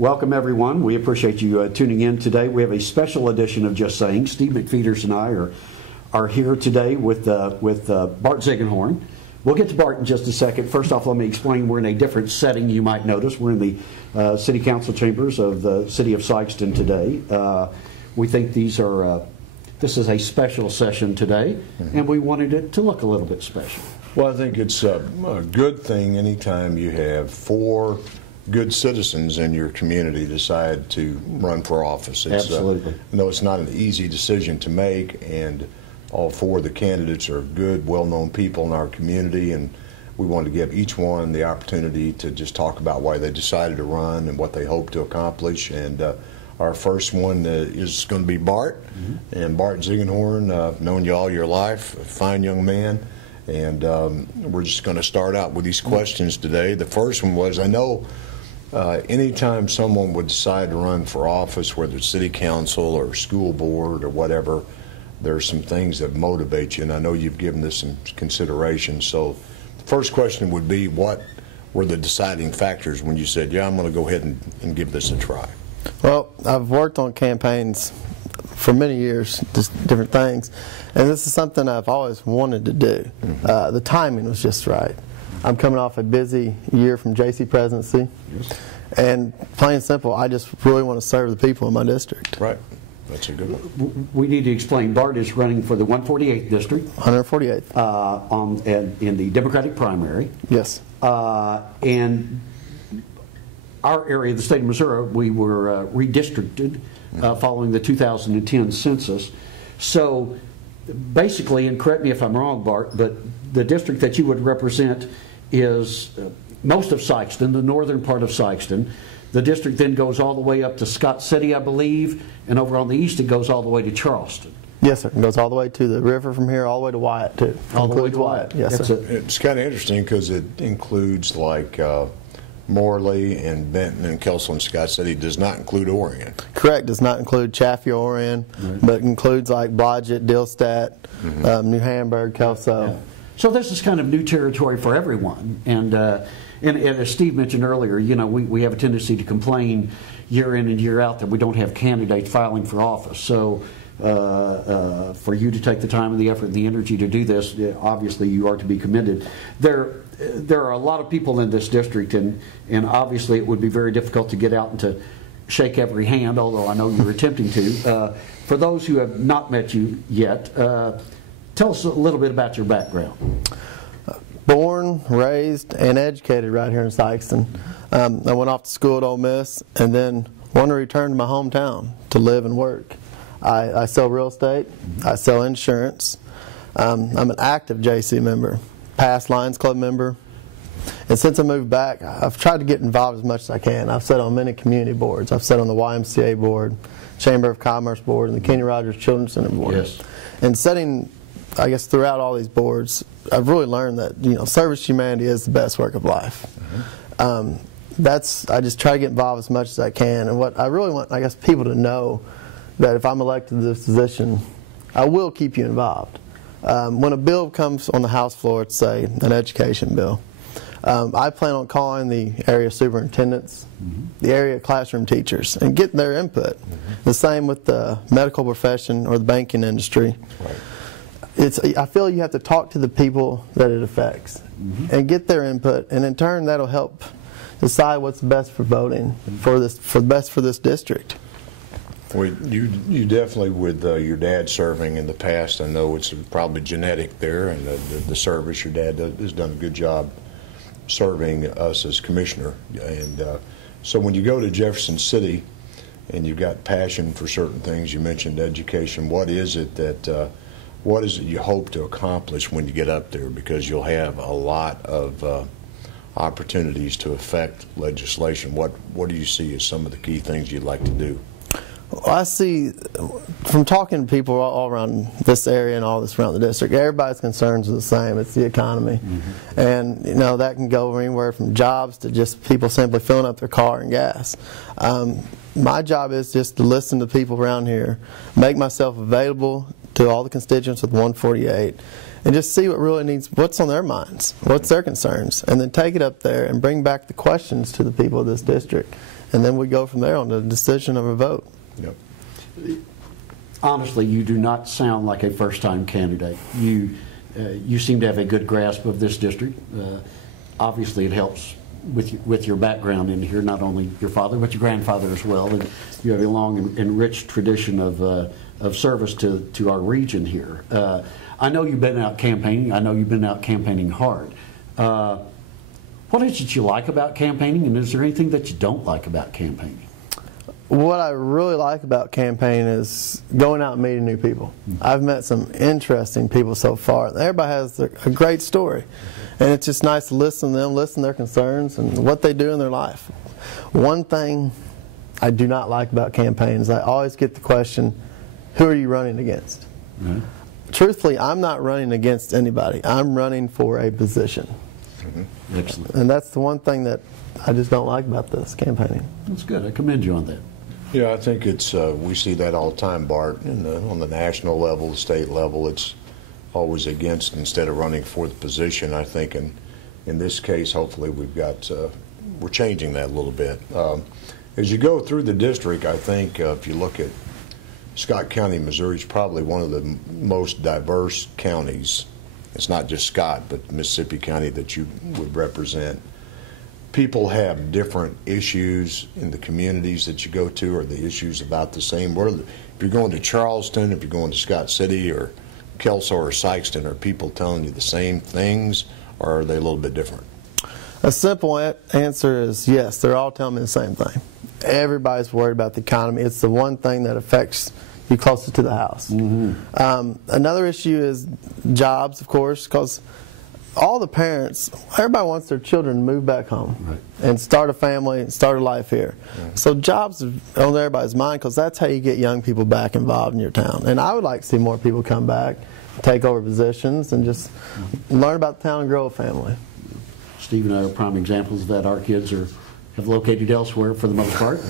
Welcome, everyone. We appreciate you tuning in today. We have a special edition of Just Saying. Steve McFeeters and I are here today with Bart Ziegenhorn. We'll get to Bart in just a second. First off, let me explain we're in a different setting, you might notice. We're in the City Council chambers of the City of Sikeston today. We think this is a special session today, and we wanted it to look a little bit special. Well, I think it's a good thing anytime you have 4 good citizens in your community decide to run for office. Absolutely. No, it's not an easy decision to make, and all 4 of the candidates are good, well-known people in our community, and we want to give each one the opportunity to just talk about why they decided to run and what they hope to accomplish. And our first one is going to be Bart, and Bart Ziegenhorn. Known you all your life, a fine young man, and we're just going to start out with these questions today. The first one was, I know anytime someone would decide to run for office, whether it's city council or school board or whatever, there's some things that motivate you, and I know you've given this some consideration. So the first question would be, what were the deciding factors when you said, yeah, I'm going to go ahead and give this a try? Well, I've worked on campaigns for many years, just different things, and this is something I've always wanted to do. The timing was just right. I'm coming off a busy year from JC presidency, and plain and simple, I just really want to serve the people in my district. Right. That's a good one. We need to explain. Bart is running for the 148th district. 148th. In the Democratic primary. Yes. And our area, the state of Missouri, we were redistricted following the 2010 census. So basically, and correct me if I'm wrong, Bart, but the district that you would represent is most of Sikeston, the northern part of Sikeston. The district then goes all the way up to Scott City, I believe, and over on the east it goes all the way to Charleston. Yes, sir. It goes all the way to the river from here, all the way to Wyatt, too. All the way to Wyatt. Yes, sir. It's kind of interesting because it includes like Morley and Benton and Kelso and Scott City. Does not include Orion. Correct. Does not include Chaffee, Orion, but includes like Blodgett, Dillstat, New Hamburg, Kelso. Yeah. So this is kind of new territory for everyone. And as Steve mentioned earlier, you know, we have a tendency to complain year in and year out that we don't have candidates filing for office. So for you to take the time and the effort and the energy to do this, obviously you are to be commended. There are a lot of people in this district, and obviously it would be very difficult to get out and to shake every hand, although I know you're attempting to. For those who have not met you yet, tell us a little bit about your background. Born, raised, and educated right here in Sikeston. I went off to school at Ole Miss and then wanted to return to my hometown to live and work. I sell real estate. I sell insurance. I'm an active JC member, past Lions Club member. And since I moved back, I've tried to get involved as much as I can. I've sat on many community boards. I've sat on the YMCA board, Chamber of Commerce board, and the Kenny Rogers Children's Center board. Yes. And sitting, I guess, throughout all these boards, I've really learned that, you know, service to humanity is the best work of life. I just try to get involved as much as I can, and what I really want, I guess, people to know that if I'm elected to this position, I will keep you involved. When a bill comes on the House floor, it's say an education bill, I plan on calling the area superintendents, the area classroom teachers, and getting their input. The same with the medical profession or the banking industry. I feel you have to talk to the people that it affects and get their input, and in turn that'll help decide what's best for voting for this district. Well, you definitely, with your dad serving in the past, I know it's probably genetic there, and the service your dad has done a good job serving us as commissioner. And so when you go to Jefferson City and you've got passion for certain things, you mentioned education, what is it you hope to accomplish when you get up there? Because you'll have a lot of opportunities to affect legislation. What do you see as some of the key things you'd like to do? Well, I see, from talking to people all around this area and all this around the district, everybody's concerns are the same. It's the economy. And, you know, that can go anywhere from jobs to just people simply filling up their car and gas. My job is just to listen to people around here, make myself available to all the constituents with 148, and just see what really needs, what's on their minds, what's their concerns, and then take it up there and bring back the questions to the people of this district and then we go from there on the decision of a vote. Yep. Honestly, you do not sound like a first-time candidate. You seem to have a good grasp of this district. Obviously, it helps with your background in here, not only your father, but your grandfather as well. And you have a long and rich tradition of service to our region here. I know you've been out campaigning. I know you've been out campaigning hard. What is it you like about campaigning, and is there anything that you don't like about campaigning? What I really like about campaigning is going out and meeting new people. I've met some interesting people so far. Everybody has a great story, and it's just nice to listen to them, listen to their concerns and what they do in their life. One thing I do not like about campaigns, I always get the question, who are you running against? Mm-hmm. Truthfully, I'm not running against anybody. I'm running for a position. Mm-hmm. Excellent. And that's the one thing that I just don't like about this campaigning. That's good. I commend you on that. Yeah, I think it's we see that all the time, Bart. On the national level, the state level, it's always against instead of running for the position. I think in this case, hopefully, we're changing that a little bit. As you go through the district, I think if you look at Scott County, Missouri, is probably one of the most diverse counties. It's not just Scott, but Mississippi County that you would represent. People have different issues in the communities that you go to. Are the issues about the same? If you're going to Charleston, if you're going to Scott City or Kelso or Sykeston, are people telling you the same things, or are they a little bit different? A simple answer is yes, they're all telling me the same thing. Everybody's worried about the economy. It's the one thing that affects you closer to the house. Mm-hmm. Another issue is jobs, of course, because all the parents, everybody wants their children to move back home and start a family and start a life here. Mm-hmm. So jobs are on everybody's mind because that's how you get young people back involved in your town. And I would like to see more people come back, take over positions, and just learn about the town and grow a family. Steve and I are prime examples of that. Our kids have located elsewhere for the most part,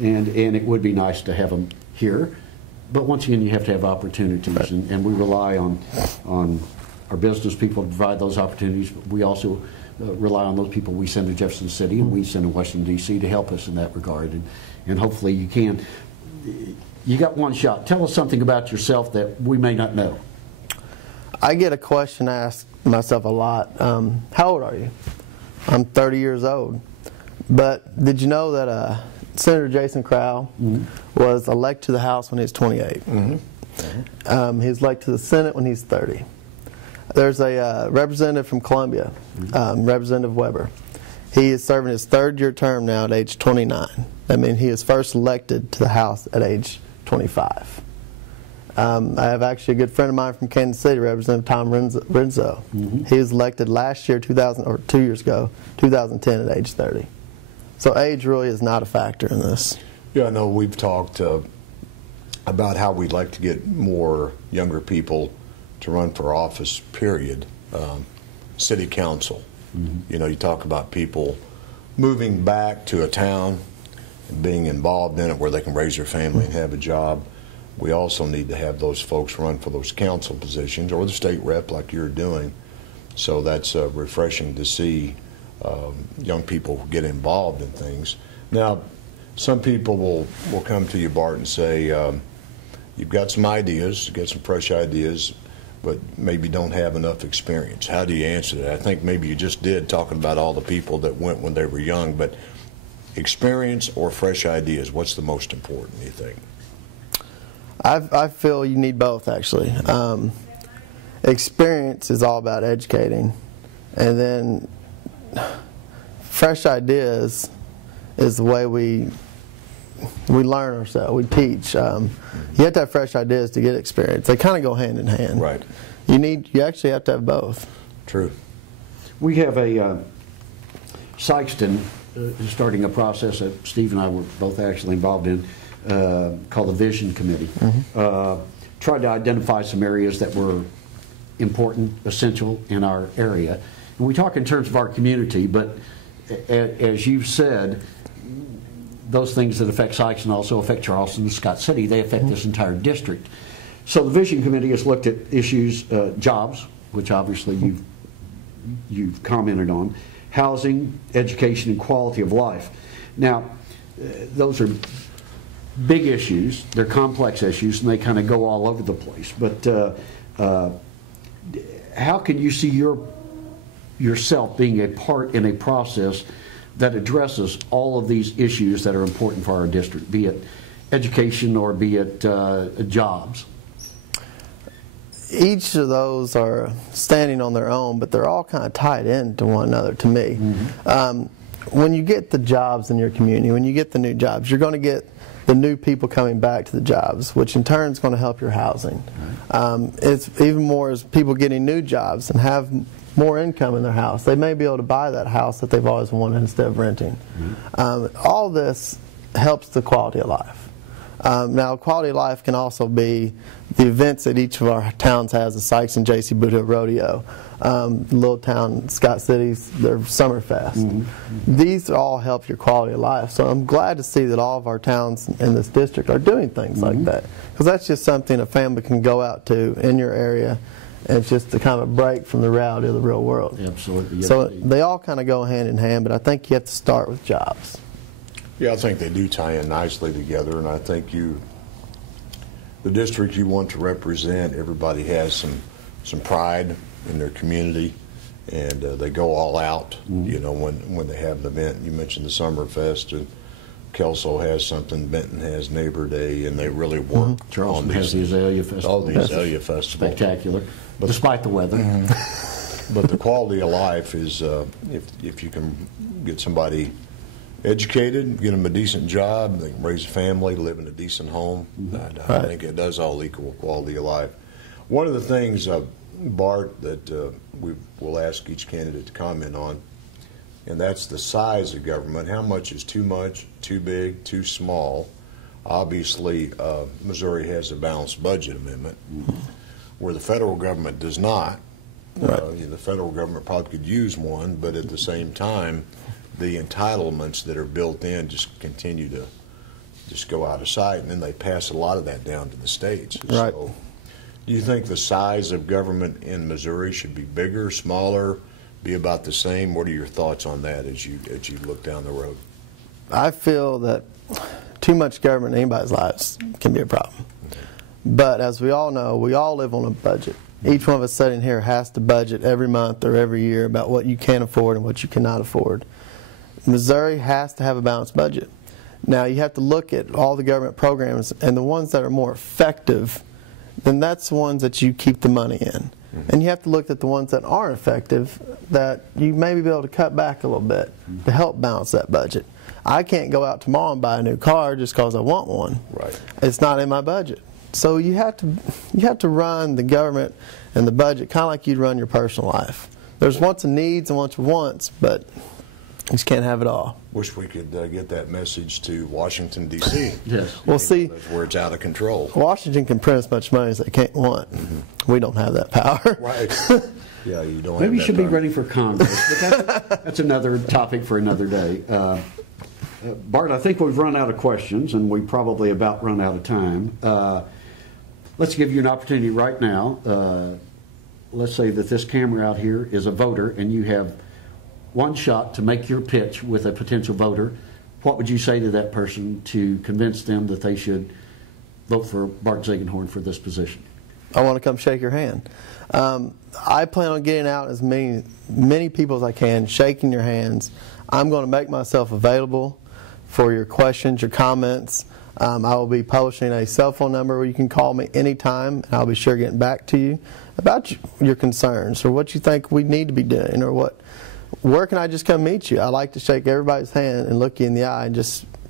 and it would be nice to have them here. But once again, you have to have opportunities, and we rely on our business people to provide those opportunities. But we also rely on those people we send to Jefferson City and we send to Washington, D.C. to help us in that regard, and hopefully you can. You got one shot. Tell us something about yourself that we may not know. I get a question asked myself a lot. How old are you? I'm 30 years old. But did you know that Senator Jason Crowell was elected to the House when he was 28? Mm-hmm. He was elected to the Senate when he's 30. There's a representative from Columbia, Representative Weber. He is serving his third-year term now at age 29. I mean, he was first elected to the House at age 25. I have actually a good friend of mine from Kansas City, Representative Tom Renzo. Mm-hmm. He was elected last year, 2 years ago, 2010, at age 30. So age really is not a factor in this. Yeah, I know we've talked about how we'd like to get more younger people to run for office, period. City council. Mm-hmm. You know, you talk about people moving back to a town and being involved in it where they can raise their family and have a job. We also need to have those folks run for those council positions or the state rep like you're doing. So that's refreshing to see young people get involved in things. Now, some people will come to you, Bart, and say, you've got some ideas, you've got some fresh ideas, but maybe don't have enough experience. How do you answer that? I think maybe you just did, talking about all the people that went when they were young, but experience or fresh ideas, what's the most important, do you think? I feel you need both, actually. Experience is all about educating, and then fresh ideas is the way we learn ourselves, we teach. You have to have fresh ideas to get experience. They kind of go hand in hand. Right. You actually have to have both. True. We have a Sykeston starting a process that Steve and I were both actually involved in, called the Vision Committee. Mm-hmm. Tried to identify some areas that were important, essential in our area. And we talk in terms of our community, but as you've said, those things that affect Sykeston also affect Charleston and Scott City. They affect this entire district. So the Vision Committee has looked at issues, jobs, which obviously you've commented on, housing, education, and quality of life. Now, those are big issues. They're complex issues, and they kind of go all over the place. But how can you see yourself being a part in a process that addresses all of these issues that are important for our district, be it education or be it jobs? Each of those are standing on their own, but they're all kind of tied into one another to me. When you get the jobs in your community, when you get the new jobs, you're going to get the new people coming back to the jobs, which in turn is going to help your housing. It's even more as people getting new jobs and have more income in their house. They may be able to buy that house that they've always wanted instead of renting. All this helps the quality of life. Now, quality of life can also be the events that each of our towns has, the Sykes and J.C. Boot Hill Rodeo, little town, Scott City's, their Summerfest. These all help your quality of life. So I'm glad to see that all of our towns in this district are doing things like that, because that's just something a family can go out to in your area, and it's just a kind of a break from the reality of the real world. Absolutely. Yes, so they all kind of go hand in hand, but I think you have to start with jobs. Yeah, I think they do tie in nicely together, and I think the district you want to represent, everybody has some pride in their community, and they go all out. You know, when they have an event, you mentioned the Summerfest, and Kelso has something, Benton has Neighbor Day, and they really work. Charleston has the Azalea Festival. Oh, the Azalea Festival. Spectacular, despite the weather. But the quality of life is, if you can get somebody educated, get them a decent job, they can raise a family, live in a decent home. I think it does all equal quality of life. One of the things, Bart, that we will ask each candidate to comment on, and that's the size of government. How much is too much, too big, too small? Obviously, Missouri has a balanced budget amendment, where the federal government does not. The federal government probably could use one, but at the same time, the entitlements that are built in just continue to just go out of sight, and then they pass a lot of that down to the states. Right. So, do you think the size of government in Missouri should be bigger, smaller, be about the same? What are your thoughts on that as you look down the road? I feel that too much government in anybody's lives can be a problem. But as we all know, we all live on a budget. Each one of us sitting here has to budget every month or every year about what you can afford and what you cannot afford. Missouri has to have a balanced budget. Now, you have to look at all the government programs, and the ones that are more effective, then that's the ones that you keep the money in. And you have to look at the ones that aren't effective, that you may be able to cut back a little bit to help balance that budget. I can't go out tomorrow and buy a new car just because I want one. Right. It's not in my budget. So you have to run the government and the budget kind of like you'd run your personal life. There's wants and needs and wants and wants, but you just can't have it all. Wish we could get that message to Washington, D.C. Yes. Well, see, that's where it's out of control. Washington can print as much money as they can't want. We don't have that power. Right. Yeah, you don't. Maybe you have should that be running for Congress, but that's another topic for another day. Bart, I think we've run out of questions, and we probably about run out of time. Let's give you an opportunity right now. Let's say that this camera out here is a voter, and you have one shot to make your pitch with a potential voter. What would you say to that person to convince them that they should vote for Bart Ziegenhorn for this position? I want to come shake your hand. I plan on getting out as many people as I can, shaking your hands. I'm going to make myself available for your questions, your comments. I will be publishing a cell phone number where you can call me anytime, and I'll be sure getting back to you about your concerns or what you think we need to be doing, or where can I just come meet you? I like to shake everybody's hand and look you in the eye, and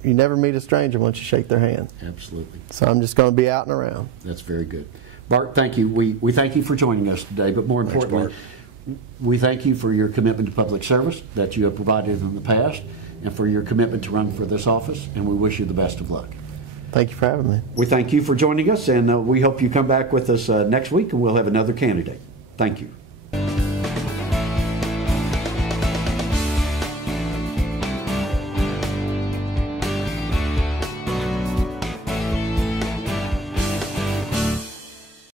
you never meet a stranger once you shake their hand. Absolutely. So I'm just going to be out and around. That's very good. Bart, thank you. We thank you for joining us today, but more importantly, we thank you for your commitment to public service that you have provided in the past, and for your commitment to run for this office, and we wish you the best of luck. Thank you for having me. We thank you for joining us, and we hope you come back with us next week, and we'll have another candidate. Thank you.